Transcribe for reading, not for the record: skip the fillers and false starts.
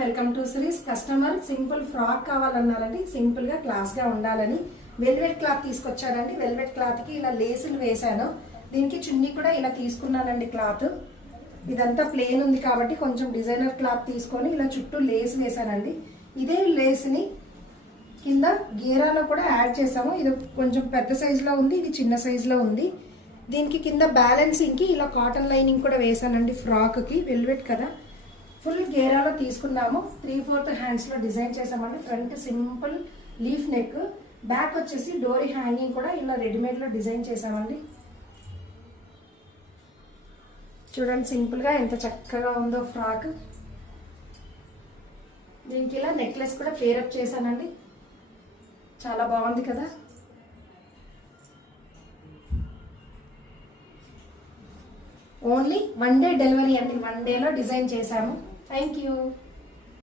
Welcome to series. Customer simple frock కావాలన్నారండి, simple గా class గా ఉండాలని వెల్వెట్ క్లాత్ తీసుకొచ్చానండి. వెల్వెట్ క్లాత్ కి ఇలా లేసులు వేసాను. దీనికి చున్నీ కూడా ఇలా తీసుకున్నానండి. క్లాత్ ఇదంతా ప్లేన్ ఉంది కాబట్టి కొంచెం డిజైనర్ క్లాత్ తీసుకొని ఇలా చుట్టూ లేస్ వేసానండి. ఇదే లేస్ ని కింద గేరాలో కూడా యాడ్ చేసాము. ఇది కొంచెం పెద్ద సైజ్ లో ఉంది, ఇది చిన్న సైజ్ లో ఉంది. దీనికి కింద బ్యాలెన్సింగ్ కి ఇలా కాటన్ లైనింగ్ కూడా వేసానండి. ఫ్రాక్ కి వెల్వెట్ కదా, ఫుల్ గేరాలో తీసుకున్నాము. 3/4 హ్యాండ్స్ లో డిజైన్ చేసామండి. Front simple leaf neck, back వచ్చేసి డోరీ హ్యాంగింగ్ కూడా ఇలా రెడీమేడ్ లో డిజైన్ చేసామండి. చూడండి సింపుల్ గా ఎంత చక్కగా ఉందో ఫ్రాక్. దీనికి ఇలా నెక్లెస్ కూడా పేరప్ చేశానండి. చాలా బాగుంది కదా. ఓన్లీ 1 డే డెలివరీ అండి. 1 డేలో డిజైన్ చేశాము. Thank you.